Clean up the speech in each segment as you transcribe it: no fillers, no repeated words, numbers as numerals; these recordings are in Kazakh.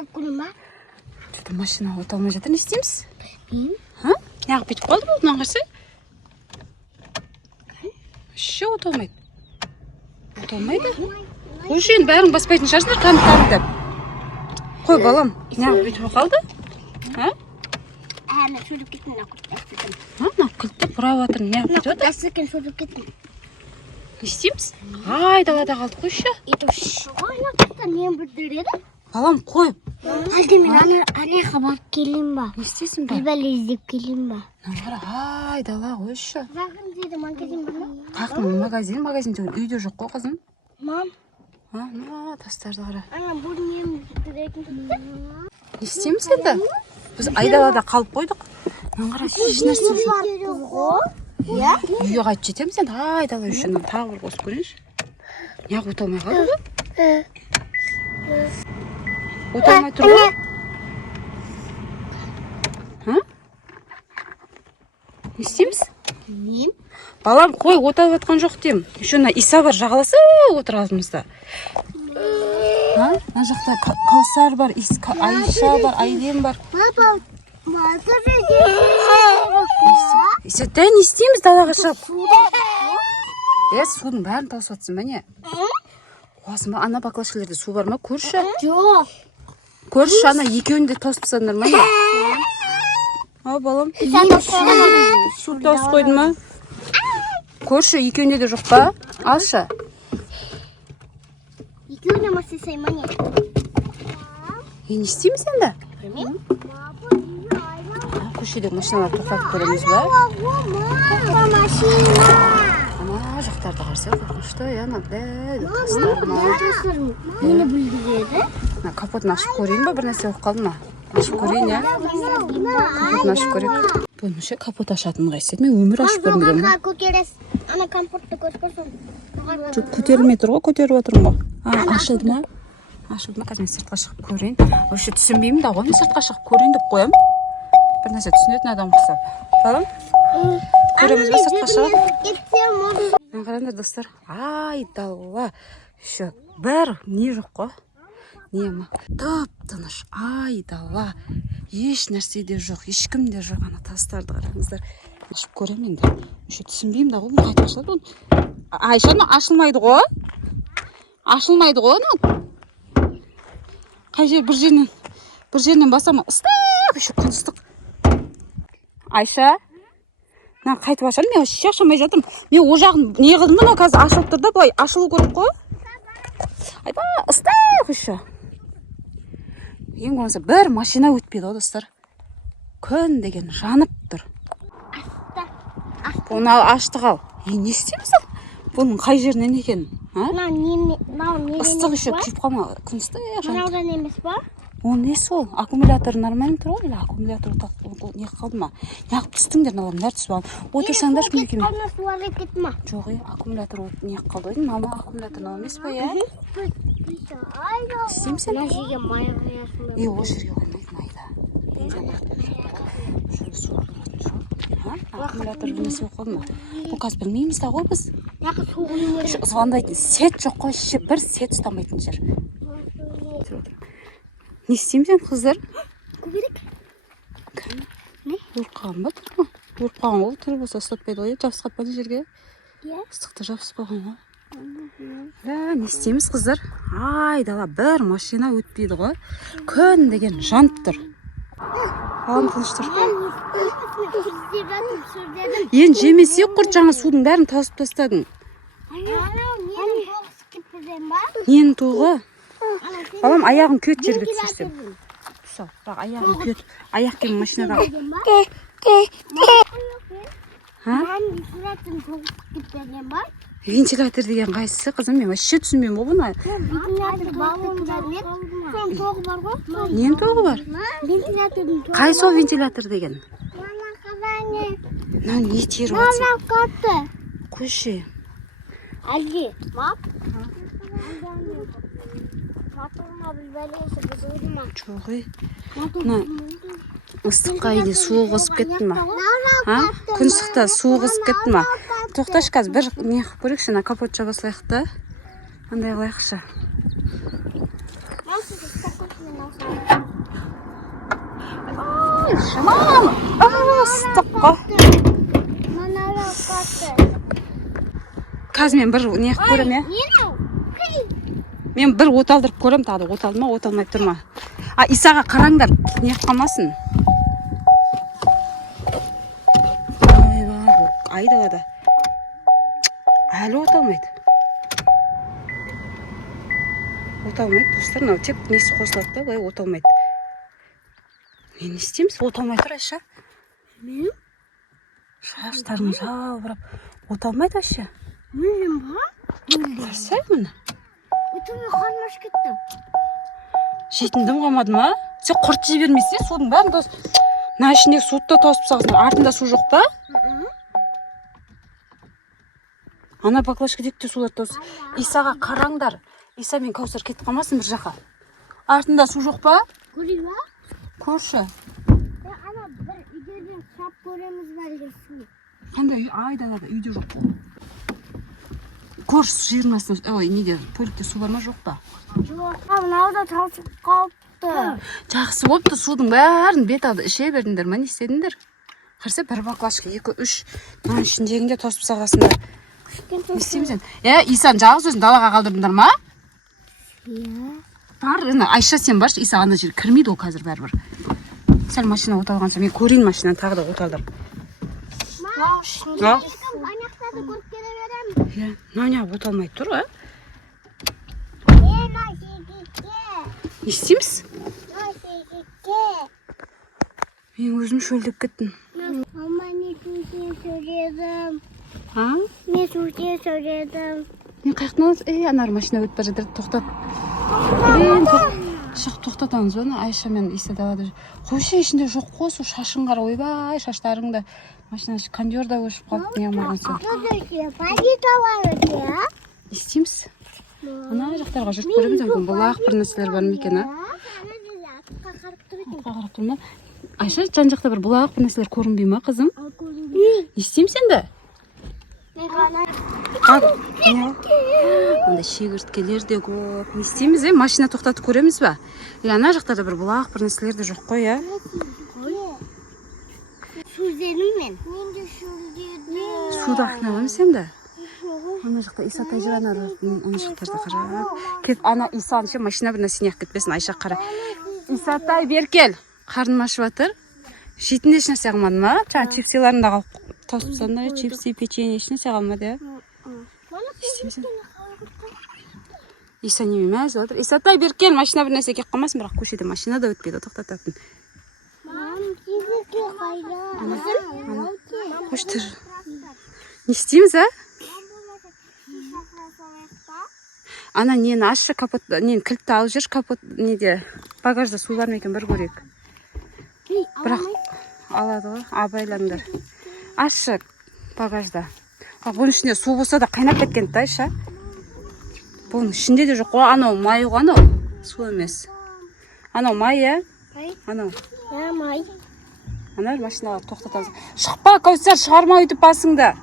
Что-то машина оталмай жатыр, не істейміз? Мен? Неғып кетіп қалды бұл, мынаған қарсы? Ше оталмайды. Оталмайды? Қойшы енді бәрін баспайтын шығарсыңдар, танып. Қой, балам, неғып кетіп қалды? Әне, шөліп кеттім, Күлтіп бұрап жатыр, неғып кетіп жатыр? Әсікен шөліп кеттім. Не істейміз? Ай, далада қалды, қойшы. Мен білдіреді. Балам, қой. Әлде мен анаяққа барып келейін ба? Не істейсің ба? Бәле іздеп келейін ба? Ай, дала, қойшы. Жақын деді магазин бар ма? Қақның магазин үйде жоқ қой, қызым. Мам. Тастарды қара. Ана, бұл мен білдіретін тұтты. Не істейміз енді? Біз айдалада қалып қойдық. Қара, еш нәрсе жоқ. Үйге қайтып жетеміз енді. Айдала үшін тағы бір қосып көрейінші. Неғып оталмай қалды ғой? Оталмай тұр ғой? Не істейміз? Мен? Балам, қой, оталып жатқан жоқ деймін. Еще Иса бар, жағаласа отыр алдымызда. Мына жақта Каусар бар, Айша бар, Айлен бар. Папа, мазыр Иса, не істейміз далаға шығып? Судың бәрін тауысып жатсың ба не? Қуасың ба, ана баклашкалерде су бар ма? Көрші? Жоқ. Көрші, ана екеуін де тауысып тастадыңдар ма не? Балам, су тауысып қойдың ма? Көрші, екеуінде де жоқ па? Алшы. Екеуіне ма істесей ма не? Не істейміз енді? Білмеймін. Көшедегі машиналар тоқтатып көреміз ба? Машина. Ана жақтарды қарсы қорқынышты, тастар ма? Нені білдіреді? Капотын ашып көрейін ба? Бір нәрсе оқып қалды ма? Ашып көрейін, Капотын ашып көрейік. Бұны капот ашатын қайсы? Мен өмір ашып көрмедім. Жоғарға көтерес. Ана компортты көрсін. Көтерілмей тұр ғой, көтеріп отырмын ғой. Ашылды ма? Ашылды ма? Қазір мен сыртқа шығып көрейін. Вообще түсінбеймін да ғой, мен сыртқа шығып көрейін деп қоям. Бір нәрсе түсінетін адам құсап. Балам? Көреміз бе сыртқа шығып? Қараңдар достар. Ай, дала. Бір не жоқ қой? Нема? Тап-тыныш. Ай, дала. Еш нәрсе де жоқ, ешкім де жоқ. Ана тастарды қараңыздар. Ашып көрем енді. Түсінбеймін да ғой, қайтып ашылады оны. Айша, ашылмайды ғой? Ашылмайды ғой? Қай жер бір жерінен басама. Ыстық, күн ыстық. Айша, қайтып ашады. Мен еш ашылмай жатырмын. Мен о жағын не қылдым да, қазір ашылып тұр да, былай ашылу керек қой. Айба, ыстық еще. Ең болмаса бір машина өтпейді ғой, достар. Күн деген жанып тұр. Оны ашты қал. Не істейміз ал? Бұның қай жерінен екен? Ыстық еще күйіп қалма. Күн ыстық. Мынаудан емес па? Ол несі ол? Аккумулятор нормально тұр ғой? Аккумулятор не қалды ма? Неғып түстіңдер, бәрі түсіп алып. Отырсаңдар шын екен. Қалына суарып кетті ма? Жоқ, аккумулятор не қалды ғой? Мама аккумулятор емес па, иә? Істеймін сен? Мына жерге май қоясың. Ол жерге қоймайды майда. Аккумулятор несі қалды ма? Бұл қазір білмейміз да ғой біз. Звондайтын сет жоқ қой, бір сет ұстамайтын жер. Не істейміз сен, қыздар? Көберек. Ұрқаған ба тұр ма? Ұрқаған ол тұр болса ұстатпайды ғой, жабысқатпайды жерге. Ыстықты жабыспаған ғой. Не істейміз, қыздар? Ай, дала, бір машина өтпейді ғой. Күн деген жанып тұр. Балам тыныштыр. Ен жемесе құрт, жаңа судың бәрін тауысып тастадың. Нені тоғы? Балам, аяғын көт жерге түсірсем. Тұсау, бірақ аяғын көт. Аяқ кем машинада. Вентилятор деген қайсысы, қызым, мен вообще түсінбеймін ғой бұны. Нен тоғы бар? Қай сол вентилятор деген? Не теріп атсың? Көше. Әлде, ма? Жоғай. Ыстыққа үйде су қосып кетті ма? Күн ыстықта су қосып кетті ма? Тоқташ қазір бір не қып көрекші, капот жаба салайық та. Андай қылайықшы. Шамал. Ыстық қой. Манара қатты. Қазір мен бір не қылып көрем, е? Мен бір оталдырып көрем, тағы да оталды ма, оталмай тұр ма? Исаға қараңдар, не қалмасын. Айдалада. Әлі оталмайды. Оталмайды, достар, мынау тек несі қосылады да, былай оталмайды. Мен не істейміз? Оталмай тұр, Айша. Мен? Шаштарың жалбырап. Оталмайды, Айша. Мен ба? Қарсай мұны. Өтіме қалмаш кетті. Жетіндім қалмады ма? Сен құрт жей бермесе, судың бәрін тос. Мына ішіндегі суды да тосып сағызын. Артында су жоқ па? Ана баклажка деп те сулар тос. Исаға қараңдар. Иса мен Кәусар кетіп қалмасын бір жаққа. Артында су жоқ па? Көрей ба? Көрші. Ана бір үйден шап көреміз бар су. Қандай үй? Айдалада үйде жоқ. Көрші жиырмасын. Ой, неде? Көлікте су бар ма жоқ па? Жоқ. Мынау да тасып қалыпты. Жақсы болыпты, судың бәрін бет алды. Іше бердіңдер ма? Не істедіңдер? Қарсы бір баклажка, 2-3. Мына ішіндегінде тосып сағасыңдар. Не істейміз сен? Исаны жалғыз өзін далаға қалдырдыңдар ма? Иә. Бар, Айша сен баршы, Иса ана жер кірмейді ол қазір бәрібір. Сәл машина оталған соң, мен көрейін машинаны тағы да оталдырып. Анақтарды көріп келе беремін. Наня оталмай тұр, а? Не істейміз? Мен өзім шөлдеп кеттім. Мама, не сөзден сөйледім. Не сөзден сөйледім. Мен қаяқтан аласыз? Анар машина өтіп бара жатыр, тоқтат. Шық тоқтатамыз оны, Айша мен Иса далада. Қойшы ішінде жоқ қой, су шашын қара, ойбай, шаштарыңды. Машина кондер да өшіп қалды, не амаған соң. Не істейміз? Ана жақтарға жүріп көреміз, мүмкін бұлақ бір нәрселер бар ма екен, а? Қарап тұр ма? Айша, жан жақта бір бұлақ бір нәрселер көрінбей ма, қызым? Не істейміз енді? Онда шегірткелер де көп. Не істейміз, машина тоқтатып көреміз ба? Ана жақтарда бір бұлақ бір нәрселер де жоқ қой, а? Сөзденім мен. Мен де сөздедім. Суды ақыналамын сенді? Ана жақта Иса тәжір ана жақтарда қарап. Кетіп, ана Исаны ше машина бір нәрсене ақ кетпесін, Айша қара. Исатай, бер кел. Қарным ашып жатыр. Жейтінде еш нәрсе қалмады ма? Жаңа чипсиларын да тосып сонда, чипси, печенье еш нәрсе қалмады, Иса неме мәз отыр. Исатай, бер кел, машина бір нәрсе кеп қалмасын, бірақ көшеде машина да өтпейді, тоқтататын. Қош тұр. Не істейміз, а? Ана нені ашы капот, нені кілтті алып жүр, капот неде, багажда су бар ма екен, бір көрейік. Бірақ алады ғой, абайлаңдар. Ашы багажда. Бұның ішінде су болса да қайнап кеткен, Айша. Бұның ішінде де жоқ қой, анау май ғой, анау су емес. Анау май, ә? Анау. Май. Ана машиналар тоқтатамыз. Шықпа, Кәусар, шығарма өйтіп басыңды.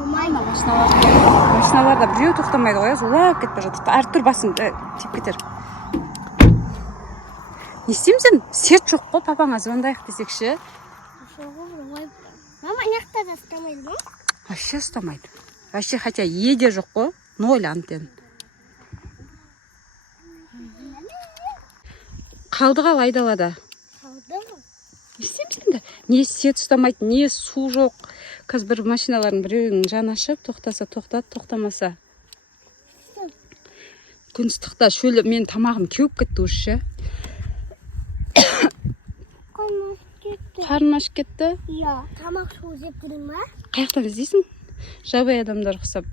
Машиналарда біреу тоқтамайды ғой, зулап кетіп жатыр. Әртүр басын теп кетер. Не істейміз сен? Серт жоқ қой, папаңа звондайық десекші. Мама, неқта да ұстамайды ма? Вообще ұстамайды. Вообще, хотя еде жоқ қой, 0 антен. Қалды қал айдалада. Не істейміз енді? Не сет ұстамайды, не су жоқ. Қазір бір машиналардың біреуінің жаны ашып, тоқтаса тоқтат, тоқтамаса. Күн ыстықта шөлі мен тамағым кеуіп кетті уже. Қарным ашып кетті? Иә, тамақ шу іздеп келем ба? Қаяқтан іздейсің? Жабай адамдар ұқсап.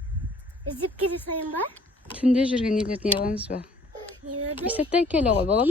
Іздеп келе сайын ба? Түнде жүрген нелерді не аламыз ба? Нелерді? Исаттай келе ғой, балам.